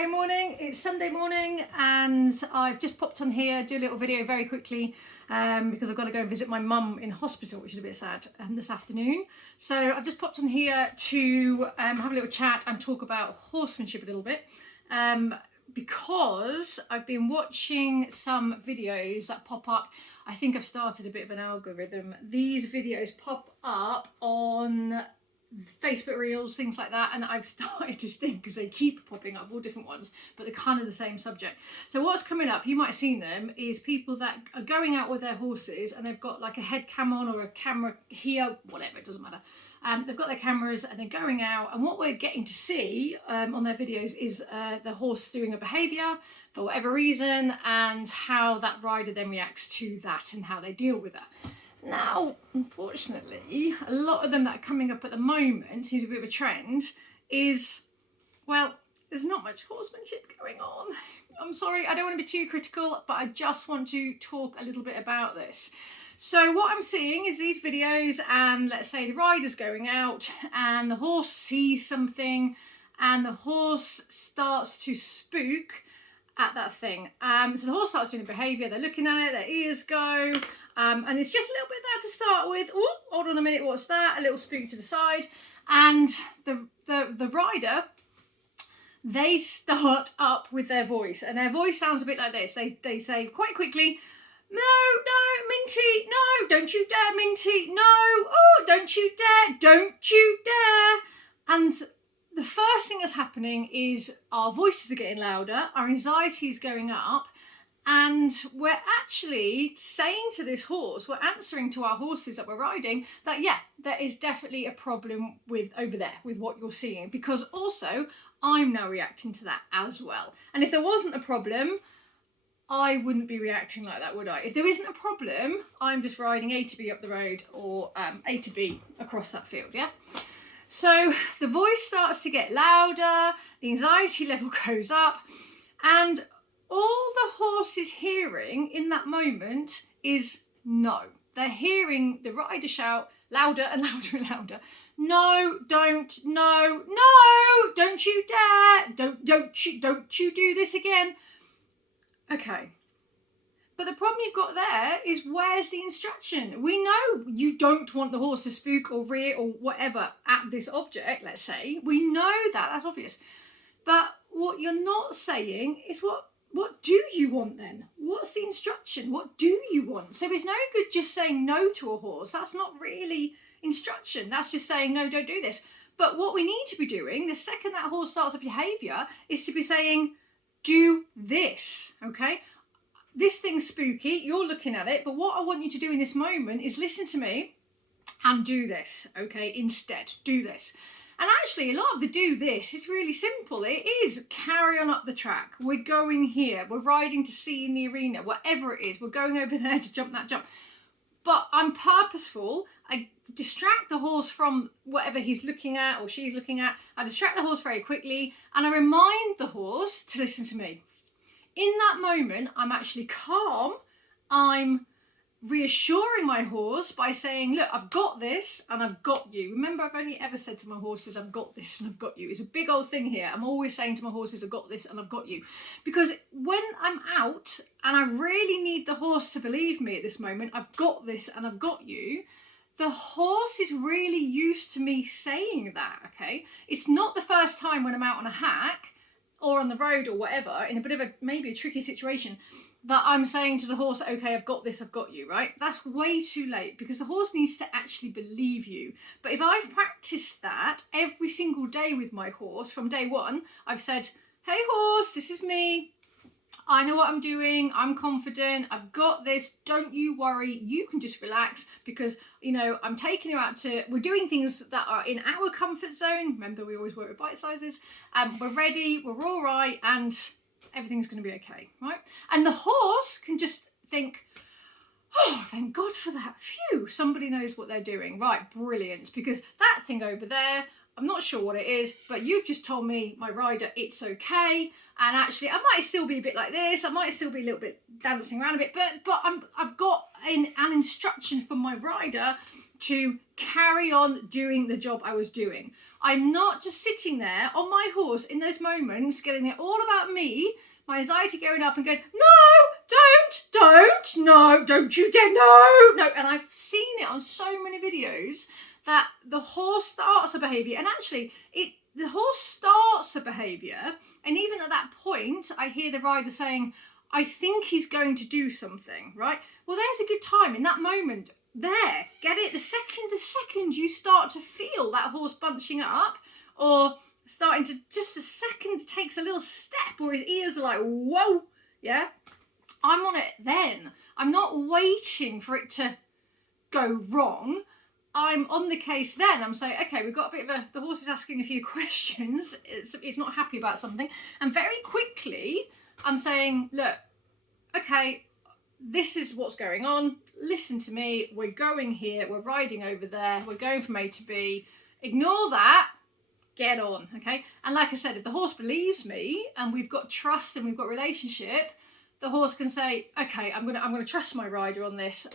Hey, morning. It's Sunday morning and I've just popped on here, do a little video very quickly because I've got to go and visit my mum in hospital, which is a bit sad, this afternoon. So I've just popped on here to have a little chat and talk about horsemanship a little bit because I've been watching some videos that pop up. I think I've started a bit of an algorithm. These videos pop up on Facebook Reels, things like that, and I've started to think, because they keep popping up, all different ones, but they're kind of the same subject. So what's coming up, you might have seen them, is people that are going out with their horses and they've got like a head cam on or a camera here, whatever, it doesn't matter. They've got their cameras and they're going out, and what we're getting to see on their videos is the horse doing a behaviour for whatever reason and how that rider then reacts to that and how they deal with that. Now, unfortunately, a lot of them that are coming up at the moment, seems a bit of a trend, is, well, there's not much horsemanship going on. I'm sorry, I don't want to be too critical, but I just want to talk a little bit about this. So what I'm seeing is these videos, and let's say the rider's going out and the horse sees something and the horse starts to spook at that thing. So the horse starts doing the behaviour, they're looking at it, their ears go, and it's just a little bit there to start with. Oh, hold on a minute, what's that? A little spook to the side. And the rider, they start up with their voice, and their voice sounds a bit like this. They say quite quickly, no, Minty, no, don't you dare, Minty, no, oh, don't you dare. And the first thing that's happening is our voices are getting louder, our anxiety is going up, and we're actually saying to this horse, we're answering to our horses that we're riding that, yeah, there is definitely a problem with over there with what you're seeing, because also I'm now reacting to that as well. And if there wasn't a problem, I wouldn't be reacting like that, would I? If there isn't a problem, I'm just riding A to B up the road or A to B across that field, yeah? So the voice starts to get louder, the anxiety level goes up, and all the horse is hearing in that moment is no. They're hearing the rider shout louder and louder and louder. No, don't you dare, don't you do this again. Okay. But the problem you've got there is, where's the instruction? We know you don't want the horse to spook or rear or whatever at this object, let's say. We know that, that's obvious. But what you're not saying is what do you want then? What's the instruction? What do you want? So it's no good just saying no to a horse. That's not really instruction. That's just saying, no, don't do this. But what we need to be doing, the second that horse starts a behaviour, is to be saying, do this, okay? This thing's spooky, you're looking at it, but what I want you to do in this moment is listen to me and do this, okay? Instead, do this. And actually, a lot of the do this is really simple. It is carry on up the track. We're going here. We're riding to see in the arena, whatever it is. We're going over there to jump that jump. But I'm purposeful. I distract the horse from whatever he's looking at or she's looking at. I distract the horse very quickly and I remind the horse to listen to me. In that moment, I'm actually calm. I'm reassuring my horse by saying, look, I've got this and I've got you. Remember, I've only ever said to my horses, I've got this and I've got you. It's a big old thing here. I'm always saying to my horses, I've got this and I've got you. Because when I'm out and I really need the horse to believe me at this moment, I've got this and I've got you, the horse is really used to me saying that, okay? It's not the first time when I'm out on a hack or on the road or whatever, in a bit of a, maybe a tricky situation, that I'm saying to the horse, okay, I've got this, I've got you, right? That's way too late, because the horse needs to actually believe you. But if I've practiced that every single day with my horse from day one, I've said, hey horse, this is me. I know what I'm doing. I'm confident. I've got this. Don't you worry. You can just relax, because, you know, I'm taking you out to, we're doing things that are in our comfort zone. Remember, we always work with bite sizes. We're ready. We're all right. And everything's going to be okay, right? And the horse can just think, oh, thank God for that. Phew, somebody knows what they're doing. Right, brilliant. Because that thing over there, I'm not sure what it is, but you've just told me, my rider, it's okay. And actually, I might still be a bit like this. I might still be a little bit dancing around a bit, but I've got an instruction from my rider to carry on doing the job I was doing. I'm not just sitting there on my horse in those moments, getting it all about me, my anxiety going up and going, no, don't you dare, no. And I've seen it on so many videos that the horse starts a behaviour, and actually the horse starts a behaviour, and even at that point, I hear the rider saying, I think he's going to do something, right? Well, there's a good time in that moment. There, get it? The second you start to feel that horse bunching up, or starting to, just a second takes a little step, or his ears are like, whoa, yeah, I'm on it then. I'm not waiting for it to go wrong. I'm on the case then. I'm saying, okay, we've got a bit of the horse is asking a few questions. It's not happy about something. And very quickly, I'm saying, look, okay, this is what's going on. Listen to me. We're going here. We're riding over there. We're going from A to B. Ignore that. Get on, okay? And like I said, if the horse believes me and we've got trust and we've got relationship, the horse can say, okay, I'm gonna trust my rider on this.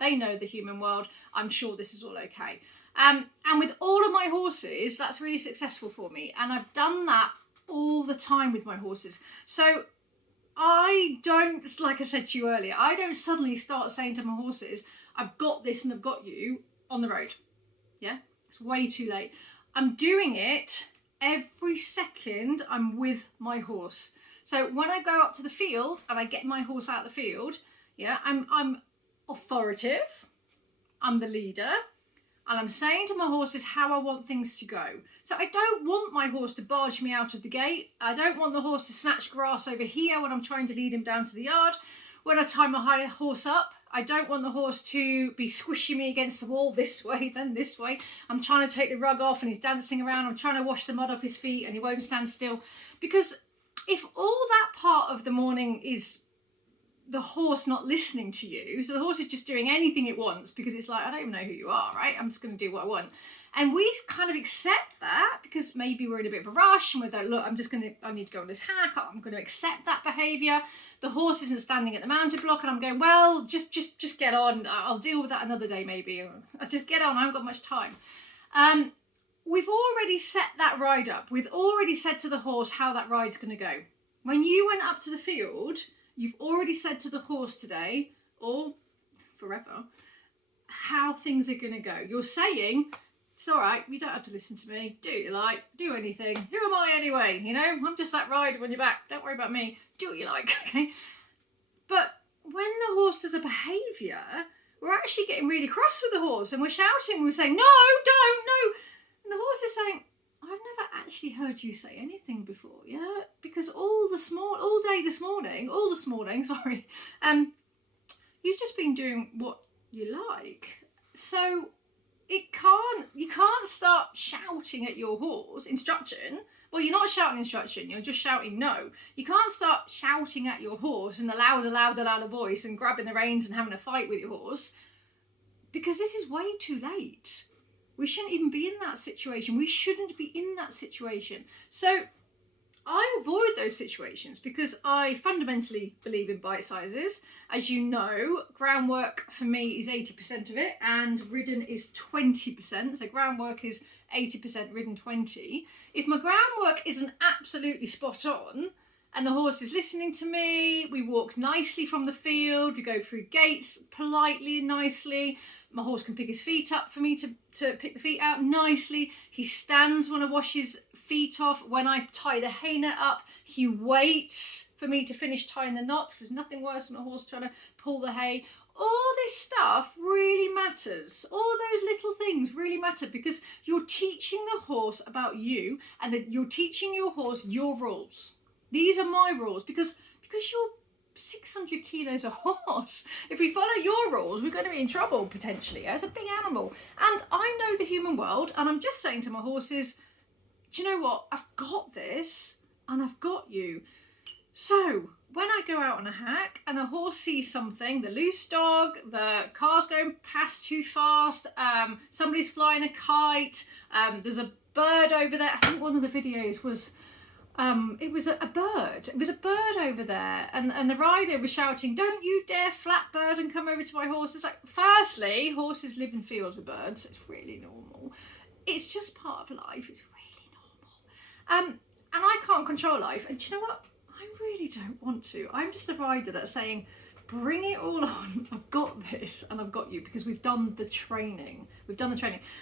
They know the human world. I'm sure this is all okay. And with all of my horses, that's really successful for me. And I've done that all the time with my horses. So I don't, like I said to you earlier, I don't suddenly start saying to my horses, I've got this and I've got you on the road. Yeah, it's way too late. I'm doing it every second I'm with my horse. So when I go up to the field and I get my horse out of the field, yeah, I'm authoritative, I'm the leader, and I'm saying to my horses how I want things to go. So I don't want my horse to barge me out of the gate. I don't want the horse to snatch grass over here when I'm trying to lead him down to the yard. When I tie my horse up, I don't want the horse to be squishing me against the wall this way, then this way. I'm trying to take the rug off and he's dancing around. I'm trying to wash the mud off his feet and he won't stand still. Because if all that part of the morning is the horse not listening to you, so the horse is just doing anything it wants because it's like, I don't even know who you are, right? I'm just going to do what I want. And we kind of accept that because maybe we're in a bit of a rush and we're like, look, I need to go on this hack. I'm going to accept that behaviour. The horse isn't standing at the mounted block and I'm going, well, just get on. I'll deal with that another day maybe. I'll just get on. I haven't got much time. We've already set that ride up. We've already said to the horse how that ride's going to go. When you went up to the field, you've already said to the horse today, or forever, how things are going to go. You're saying, it's all right, you don't have to listen to me. Do what you like, do anything. Who am I anyway? You know, I'm just that rider on your back. Don't worry about me. Do what you like, okay? But when the horse does a behaviour, we're actually getting really cross with the horse and we're shouting, we're saying, no, don't, no. And the horse is saying, I've never actually heard you say anything before, yeah? Because all this morning, you've just been doing what you like. So you can't start shouting at your horse instruction. Well, you're not shouting instruction, you're just shouting no. You can't start shouting at your horse in a louder voice and grabbing the reins and having a fight with your horse, because this is way too late. We shouldn't even be in that situation. We shouldn't be in that situation. So I avoid those situations because I fundamentally believe in bite sizes. As you know, groundwork for me is 80% of it and ridden is 20%. So groundwork is 80%, ridden 20%. If my groundwork isn't absolutely spot on and the horse is listening to me, we walk nicely from the field, we go through gates politely and nicely. My horse can pick his feet up for me to pick the feet out nicely. He stands when I wash his feet off. When I tie the hay net up, he waits for me to finish tying the knot. There's nothing worse than a horse trying to pull the hay. All this stuff really matters. All those little things really matter because you're teaching the horse about you and that you're teaching your horse your rules. These are my rules because you're 600 kilos a horse. If we follow your rules, we're going to be in trouble potentially. It's a big animal. And I know the human world and I'm just saying to my horses, do you know what? I've got this and I've got you. So when I go out on a hack and the horse sees something, the loose dog, the car's going past too fast, somebody's flying a kite, there's a bird over there. I think one of the videos was it was a bird. It was a bird over there, and the rider was shouting, "Don't you dare flap bird and come over to my horse." It's like, firstly, horses live in fields with birds. It's really normal. It's just part of life. It's really normal. And I can't control life. And do you know what? I really don't want to. I'm just a rider that's saying, bring it all on. I've got this and I've got you, because we've done the training.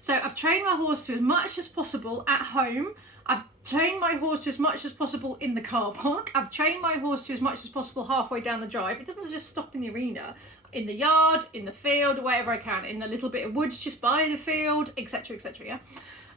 So I've trained my horse to as much as possible at home. I've trained my horse to as much as possible in the car park. I've trained my horse to as much as possible halfway down the drive. It doesn't just stop in the arena. In the yard, in the field, wherever I can, in the little bit of woods just by the field, etc., etc., yeah?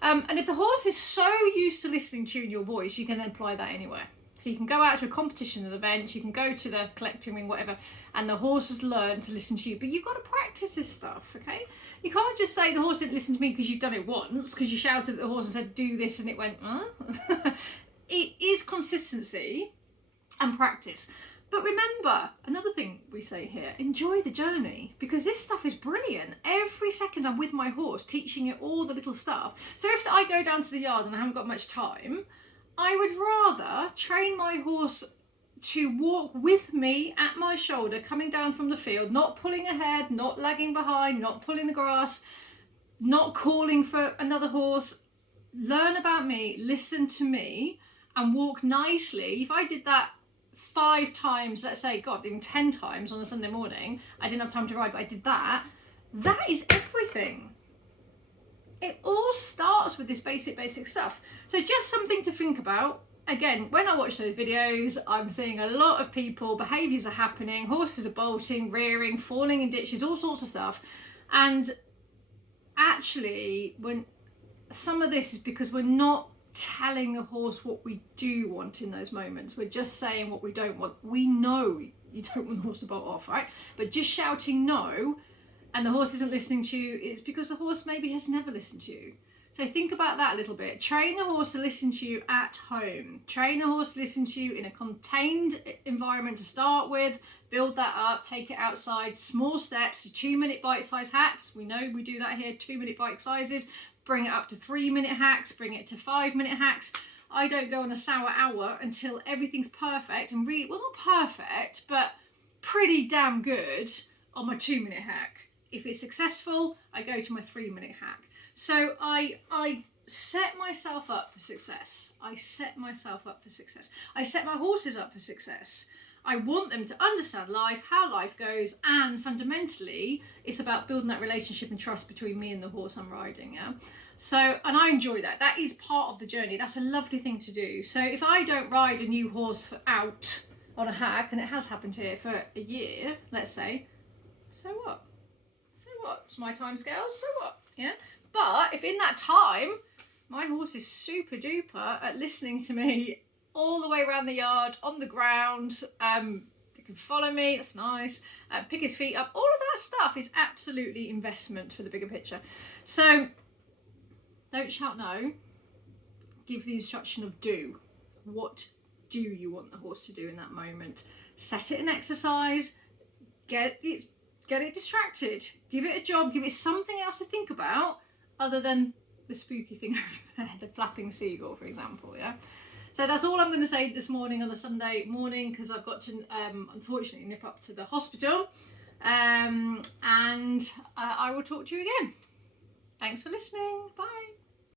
And if the horse is so used to listening to you and your voice, you can then apply that anywhere. So you can go out to a competition, an event, you can go to the collecting ring, whatever, and the horse has learned to listen to you. But you've got to practice this stuff, okay? You can't just say the horse didn't listen to me because you've done it once, because you shouted at the horse and said, do this, and it went, It is consistency and practice. But remember, another thing we say here, enjoy the journey, because this stuff is brilliant. Every second I'm with my horse, teaching it all the little stuff. So if I go down to the yard and I haven't got much time, I would rather train my horse to walk with me at my shoulder, coming down from the field, not pulling ahead, not lagging behind, not pulling the grass, not calling for another horse. Learn about me, listen to me, and walk nicely. If I did that 5 times, let's say, God, even 10 times on a Sunday morning, I didn't have time to ride, but I did that. That is everything. It all starts with this basic stuff. So just something to think about. Again, when I watch those videos, I'm seeing a lot of people, behaviours are happening, horses are bolting, rearing, falling in ditches, all sorts of stuff. And actually, when some of this is because we're not telling a horse what we do want in those moments. We're just saying what we don't want. We know you don't want the horse to bolt off, right? But just shouting no, and the horse isn't listening to you, it's because the horse maybe has never listened to you. So think about that a little bit. Train the horse to listen to you at home. Train the horse to listen to you in a contained environment to start with. Build that up, take it outside, small steps, 2-minute bite-sized hacks. We know we do that here, 2-minute bite sizes. Bring it up to 3-minute hacks, bring it to 5-minute hacks. I don't go on a sour hour until everything's perfect and really, well, not perfect, but pretty damn good on my 2-minute hack. If it's successful, I go to my 3-minute hack. So I set myself up for success. I set my horses up for success. I want them to understand life, how life goes, and fundamentally, it's about building that relationship and trust between me and the horse I'm riding, yeah? So, and I enjoy that. That is part of the journey. That's a lovely thing to do. So if I don't ride a new horse out on a hack, and it has happened here for a year, let's say, so what? It's my time scales, so what? Yeah. But if in that time, my horse is super duper at listening to me all the way around the yard, on the ground, they can follow me, that's nice, pick his feet up, all of that stuff is absolutely investment for the bigger picture. So don't shout no, give the instruction of do. What do you want the horse to do in that moment? Set it an exercise, get it distracted, give it a job, give it something else to think about other than the spooky thing over there, the flapping seagull, for example, yeah? So that's all I'm going to say this morning on the Sunday morning, because I've got to, unfortunately, nip up to the hospital, and I will talk to you again. Thanks for listening. Bye.